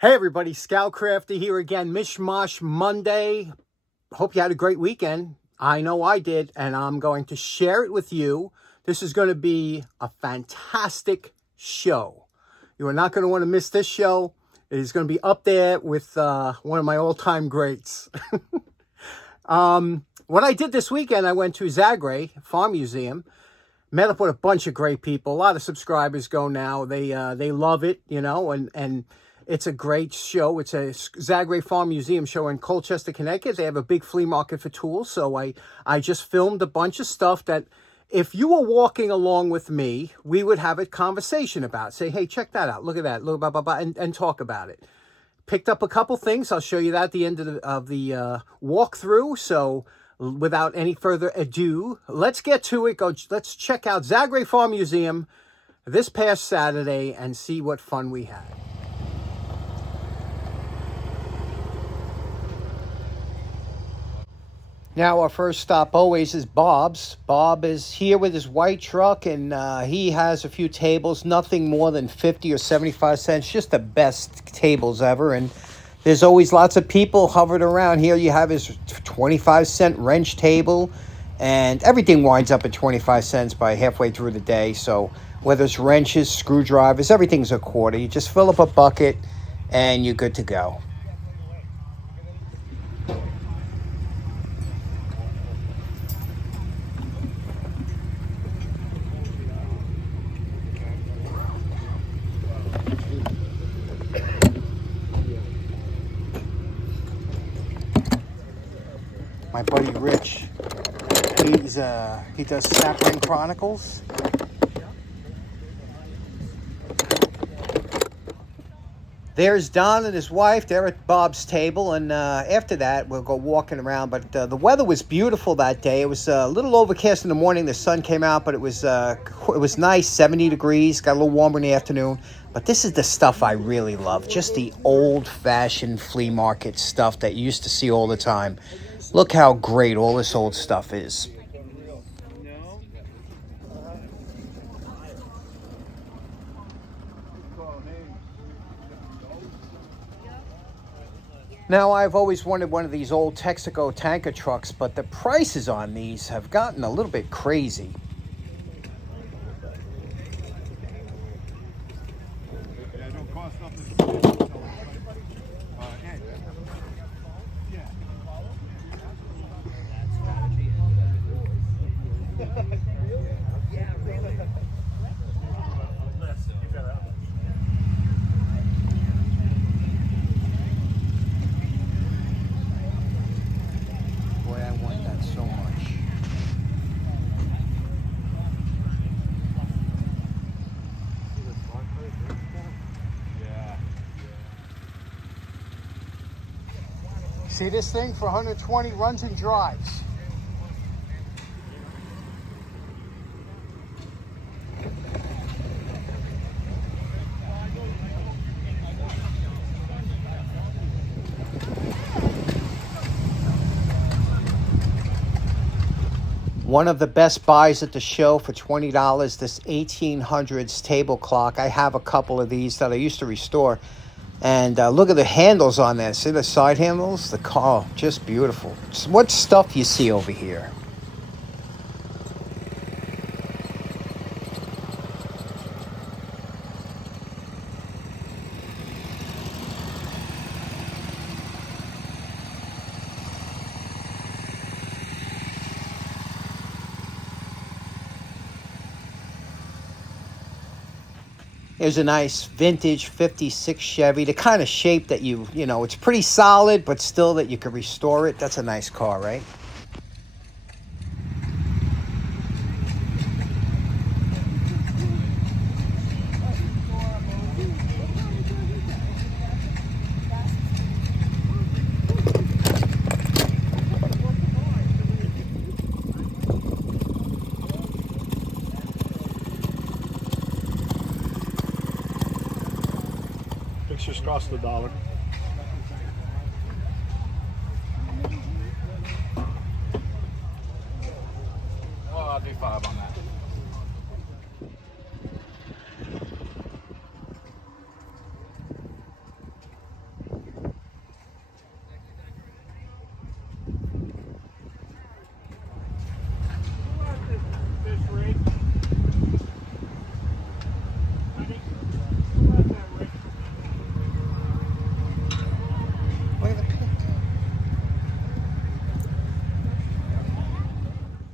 Hey everybody, Scoutcrafter here again. Mishmash Monday. Hope you had a great weekend. I know I did, and I'm going to share it with you. This is going to be a fantastic show. You are not going to want to miss this show. It is going to be up there with one of my all-time greats. What I did this weekend, I went to Zagray Farm Museum. Met up with a bunch of great people. A lot of subscribers go now. They love it, you know, and it's a great show. It's a Zagray Farm Museum show in Colchester, Connecticut. They have a big flea market for tools. So I just filmed a bunch of stuff that if you were walking along with me, we would have a conversation about. Say, hey, check that out. Look at that. Look, blah, blah, blah, and talk about it. Picked up a couple things. I'll show you that at the end of the walkthrough. So without any further ado, let's get to it. Let's check out Zagray Farm Museum this past Saturday and see what fun we had. Now our first stop always is Bob's. Bob is here with his white truck, and he has a few tables, nothing more than 50 or 75 cents, just the best tables ever. And there's always lots of people hovered around. Here you have his 25-cent wrench table, and everything winds up at 25 cents by halfway through the day. So whether it's wrenches, screwdrivers, everything's a quarter. You just fill up a bucket, and you're good to go. My buddy Rich, he does Sapling Chronicles. There's Don and his wife. They're at Bob's table, and after that, we'll go walking around. But the weather was beautiful that day. It was a little overcast in the morning. The sun came out, but it was nice, 70 degrees. Got a little warmer in the afternoon. But this is the stuff I really love, just the old-fashioned flea market stuff that you used to see all the time. Look how great all this old stuff is. Now, I've always wanted one of these old Texaco tanker trucks, but the prices on these have gotten a little bit crazy. See this thing for 120 runs and drives. One of the best buys at the show for $20, this 1800s table clock. I have a couple of these that I used to restore. And look at the handles on there. See the side handles? The car, just beautiful. What stuff you see over here? Here's a nice vintage 56 Chevy, the kind of shape that you know, it's pretty solid, but still that you can restore it. That's a nice car, right? Just cost $1. Oh, I'll do 5 on that.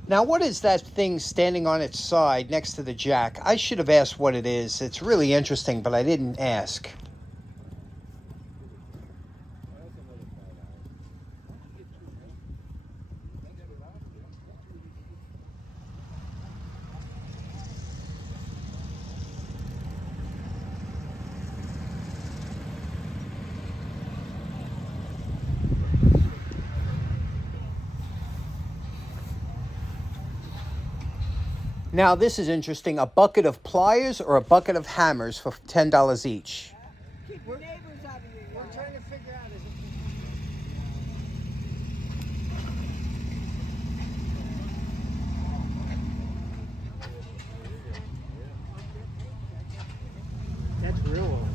Now, what is that thing standing on its side next to the jack? I should have asked what it is. It's really interesting, but I didn't ask. Now, this is interesting. A bucket of pliers or a bucket of hammers for $10 each. Keep your neighbors out of your yard. We're trying to figure out, is it... That's real.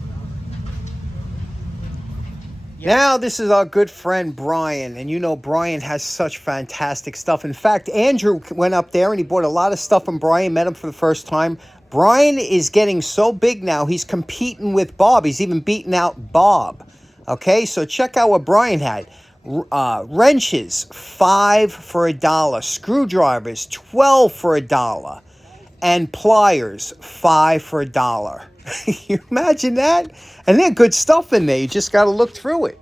Now, this is our good friend Brian, and you know Brian has such fantastic stuff. In fact, Andrew went up there and he bought a lot of stuff from Brian, met him for the first time. Brian is getting so big now, he's competing with Bob. He's even beating out Bob. Okay, so check out what Brian had. Wrenches, 5 for $1. Screwdrivers, 12 for $1. And pliers, 5 for $1. You imagine that? And they're good stuff in there. You just got to look through it.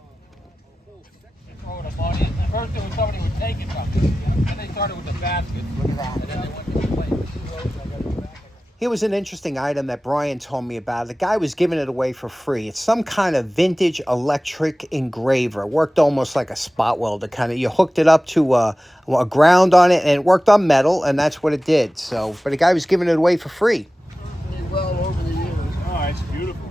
First it was somebody would take it from them. Then they started with the basket. And then they went to the plate. Here was an interesting item that Brian told me about. The guy was giving it away for free. It's some kind of vintage electric engraver. It worked almost like a spot welder kind of. You hooked it up to a ground on it, and it worked on metal, and that's what it did. So, but the guy was giving it away for free. Well over the years. Oh, it's beautiful.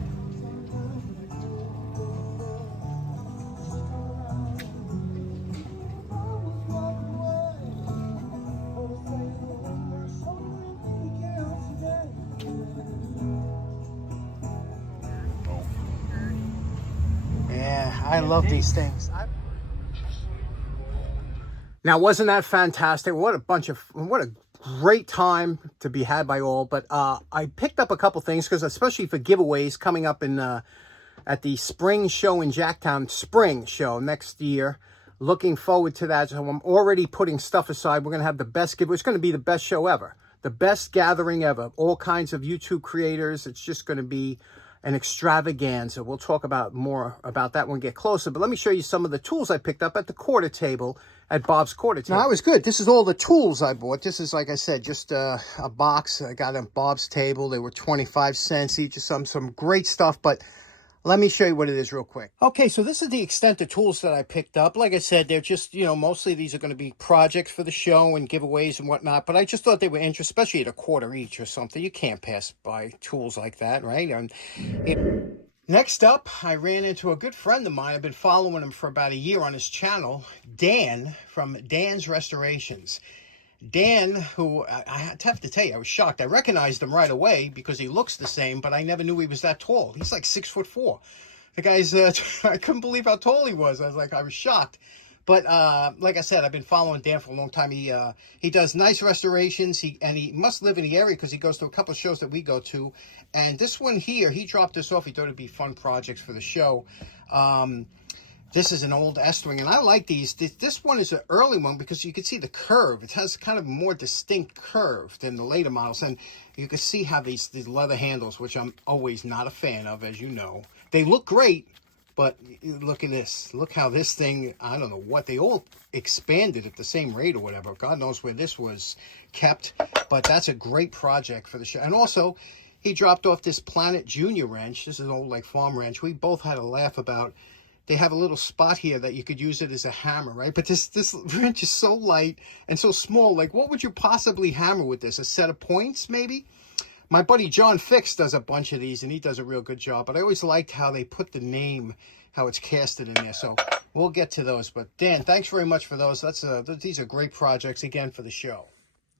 Yeah, I love these things. Now, wasn't that fantastic? What a great time to be had by all. But I picked up a couple things because especially for giveaways coming up in at the spring show in Jacktown, spring show next year. Looking forward to that. So I'm already putting stuff aside. We're going to have the best giveaway. It's going to be the best show ever. The best gathering ever. All kinds of YouTube creators. It's just going to be an extravaganza. We'll talk about more about that when we get closer. But let me show you some of the tools I picked up at the quarter table, at Bob's quarter table. Now, that was good. This is all the tools I bought. This is, like I said, just a box I got at Bob's table. They were 25 cents each. Some great stuff, but let me show you what it is real quick. Okay, so this is the extent of tools that I picked up. Like I said, they're just, mostly these are going to be projects for the show and giveaways and whatnot. But I just thought they were interesting, especially at a quarter each or something. You can't pass by tools like that, right? Next up, I ran into a good friend of mine. I've been following him for about a year on his channel, Dan from Dan's Restorations. Dan, who I have to tell you, I was shocked. I recognized him right away because he looks the same, but I never knew he was that tall. He's like 6'4". The guy's, I couldn't believe how tall he was. I was shocked. But like I said, I've been following Dan for a long time. He does nice restorations. He must live in the area because he goes to a couple of shows that we go to. And this one here, he dropped this off. He thought it'd be fun projects for the show. This is an old S-ring, and I like these. This one is an early one because you can see the curve. It has kind of a more distinct curve than the later models, and you can see how these leather handles, which I'm always not a fan of, as you know. They look great, but look at this. Look how this thing, I don't know what, they all expanded at the same rate or whatever. God knows where this was kept, but that's a great project for the show. And also, he dropped off this Planet Junior wrench. This is an old like farm wrench. We both had a laugh about. They have a little spot here that you could use it as a hammer, right? But this wrench is so light and so small. Like, what would you possibly hammer with this? A set of points, maybe? My buddy John Fix does a bunch of these, and he does a real good job. But I always liked how they put the name, how it's casted in there. So we'll get to those. But Dan, thanks very much for those. These are great projects, again, for the show.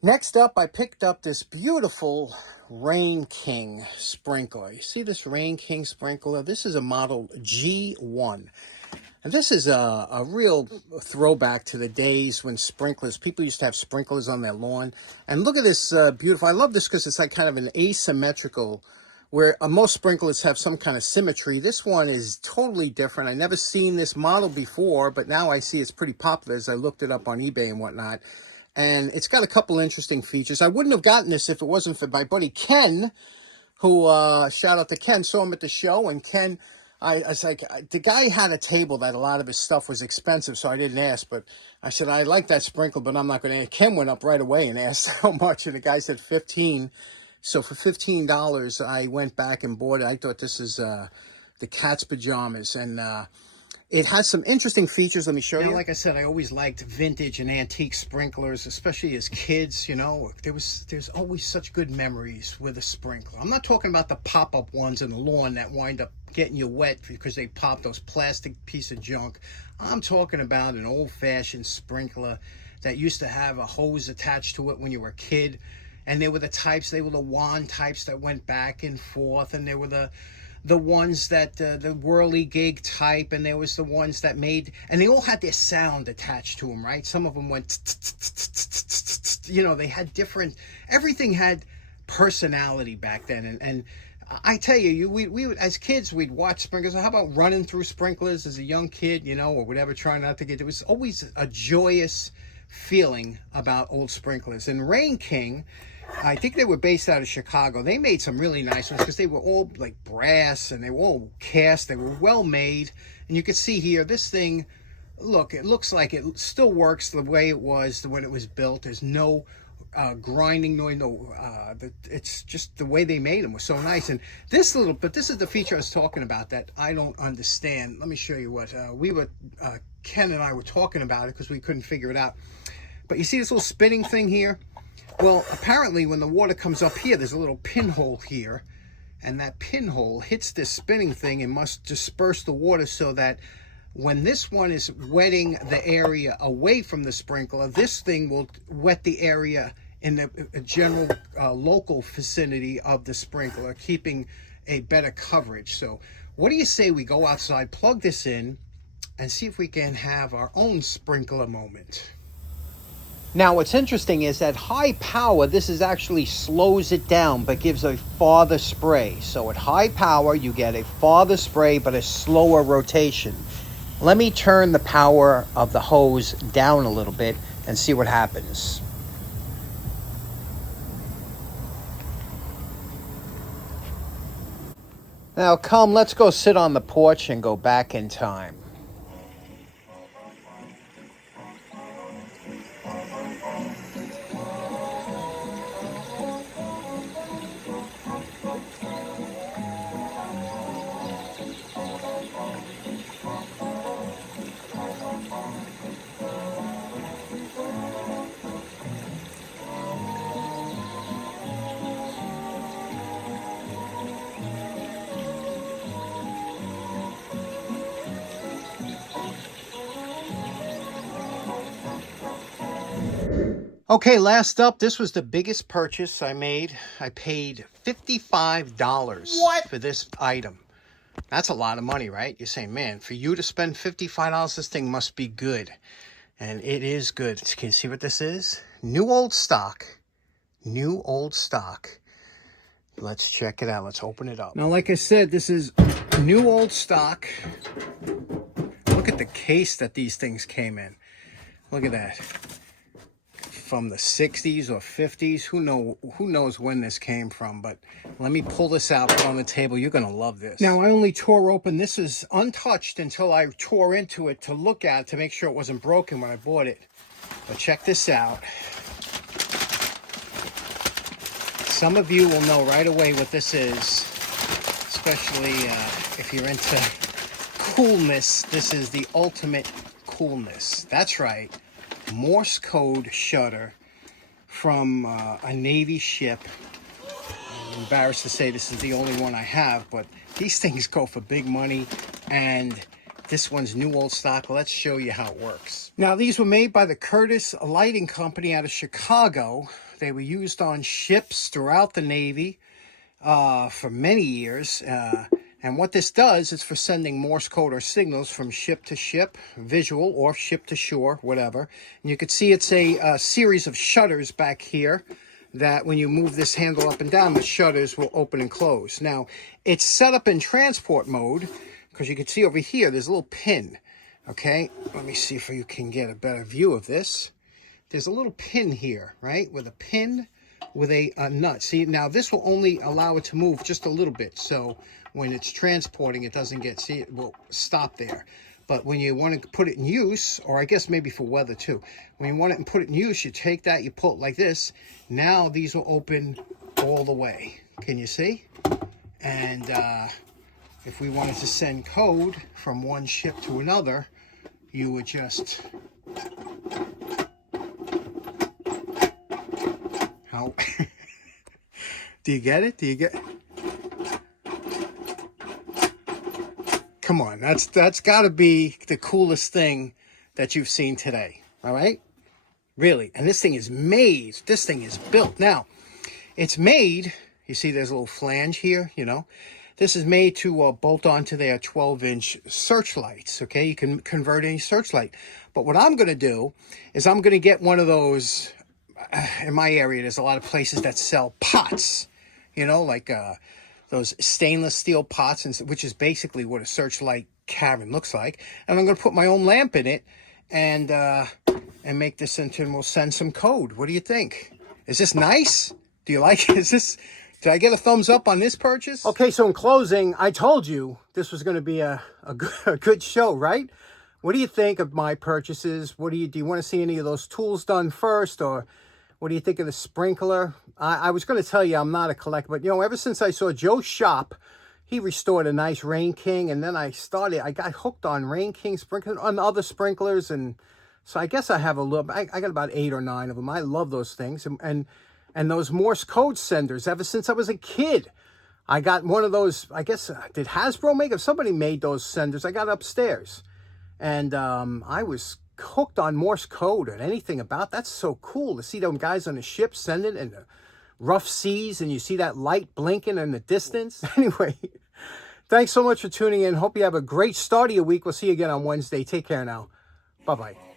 Next up, I picked up this beautiful Rain King sprinkler. You see this Rain King sprinkler? This is a model G1. And this is a real throwback to the days when people used to have sprinklers on their lawn. And look at this beautiful, I love this because it's like kind of an asymmetrical, where most sprinklers have some kind of symmetry. This one is totally different. I never seen this model before, but now I see it's pretty popular as I looked it up on eBay and whatnot. And it's got a couple interesting features. I wouldn't have gotten this if it wasn't for my buddy Ken, who, shout out to Ken, saw him at the show. And Ken, I was like, the guy had a table that a lot of his stuff was expensive, so I didn't ask. But I said, I like that sprinkler, but I'm not going to ask. Ken went up right away and asked how much, and the guy said 15. So for $15, I went back and bought it. I thought this is the cat's pajamas, and it has some interesting features. Let me show you. Like I said, I always liked vintage and antique sprinklers, especially as kids. You know, there's always such good memories with a sprinkler. I'm not talking about the pop-up ones in the lawn that wind up getting you wet because they pop those plastic piece of junk. I'm talking about an old-fashioned sprinkler that used to have a hose attached to it when you were a kid. And they were the wand types that went back and forth, and there were the ones that the whirligig type, and there was the ones that made, and they all had their sound attached to them, right? Some of them went, you know, they had different, everything had personality back then. And I tell you, we would, as kids, we'd watch sprinklers. How about running through sprinklers as a young kid, you know, or whatever, trying not to get, there was always a joyous feeling about old sprinklers. And Rain King, I think they were based out of Chicago. They made some really nice ones because they were all like brass and they were all cast. They were well made. And you can see here, this thing, look, it looks like it still works the way it was when it was built. There's no grinding noise, it's just the way they made them was so nice. And this is the feature I was talking about that I don't understand. Let me show you what Ken and I were talking about it because we couldn't figure it out. But you see this little spinning thing here? Well, apparently when the water comes up here, there's a little pinhole here, and that pinhole hits this spinning thing and must disperse the water so that when this one is wetting the area away from the sprinkler, this thing will wet the area in the general local vicinity of the sprinkler, keeping a better coverage. So what do you say we go outside, plug this in, and see if we can have our own sprinkler moment? Now, what's interesting is that high power, this is actually slows it down, but gives a farther spray. So at high power, you get a farther spray, but a slower rotation. Let me turn the power of the hose down a little bit and see what happens. Now come, let's go sit on the porch and go back in time. Okay, last up, this was the biggest purchase I made. I paid $55 for this item. That's a lot of money, right? You're saying, man, for you to spend $55, this thing must be good. And it is good. Can you see what this is? New old stock. New old stock. Let's check it out. Let's open it up. Now, like I said, this is new old stock. Look at the case that these things came in. Look at that. From the 60s or 50s, who knows when this came from, but let me pull this out, put it on the table. You're gonna love this. Now, I only tore open, this is untouched until I tore into it to look at it to make sure it wasn't broken when I bought it. But check this out. Some of you will know right away what this is, especially if you're into coolness. This is the ultimate coolness. That's right. Morse code shutter from a Navy ship. I'm embarrassed to say this is the only one I have, but these things go for big money, and this one's new old stock. Let's show you how it works. Now, these were made by the Curtis Lighting Company out of Chicago. They were used on ships throughout the Navy for many years. And what this does is for sending Morse code or signals from ship to ship, visual, or ship to shore, whatever. And you can see it's a series of shutters back here that when you move this handle up and down, the shutters will open and close. Now, it's set up in transport mode because you can see over here, there's a little pin. Okay, let me see if you can get a better view of this. there's a little pin here, right? With a pin with a nut. See, now this will only allow it to move just a little bit. So when it's transporting, it doesn't get, see, it will stop there. But when you want to put it in use, or I guess maybe for weather too, when you want it and put it in use, you take that, you pull it like this. Now these will open all the way. Can you see? And if we wanted to send code from one ship to another, you would just... How? Do you get it? Do you get... Come on, that's got to be the coolest thing that you've seen today, all right? Really, and this thing is made, this thing is built. Now, it's made, you see there's a little flange here, you know? This is made to bolt onto their 12-inch searchlights, okay? You can convert any searchlight. But what I'm going to do is I'm going to get one of those, in my area, there's a lot of places that sell pots, you know, like those stainless steel pots, which is basically what a searchlight cabin looks like. And I'm going to put my own lamp in it and make this into, and we'll send some code. What do you think? Is this nice? Do you like it? Did I get a thumbs up on this purchase? Okay, so in closing, I told you this was going to be a good show, right? What do you think of my purchases? Do you want to see any of those tools done first, or what do you think of the sprinkler? I was going to tell you I'm not a collector, but, you know, ever since I saw Joe's shop, he restored a nice Rain King, and then I got hooked on Rain King sprinklers, on other sprinklers, and so I guess I have a little, I got about 8 or 9 of them. I love those things, and those Morse code senders ever since I was a kid. I got one of those, I guess, did Hasbro make them? Somebody made those senders. I got upstairs, and I was hooked on Morse code and anything about that's so cool to see them guys on the ship sending in the rough seas, and you see that light blinking in the distance. Anyway, thanks so much for tuning in. Hope you have a great start of your week. We'll see you again on Wednesday. Take care now. Bye-bye.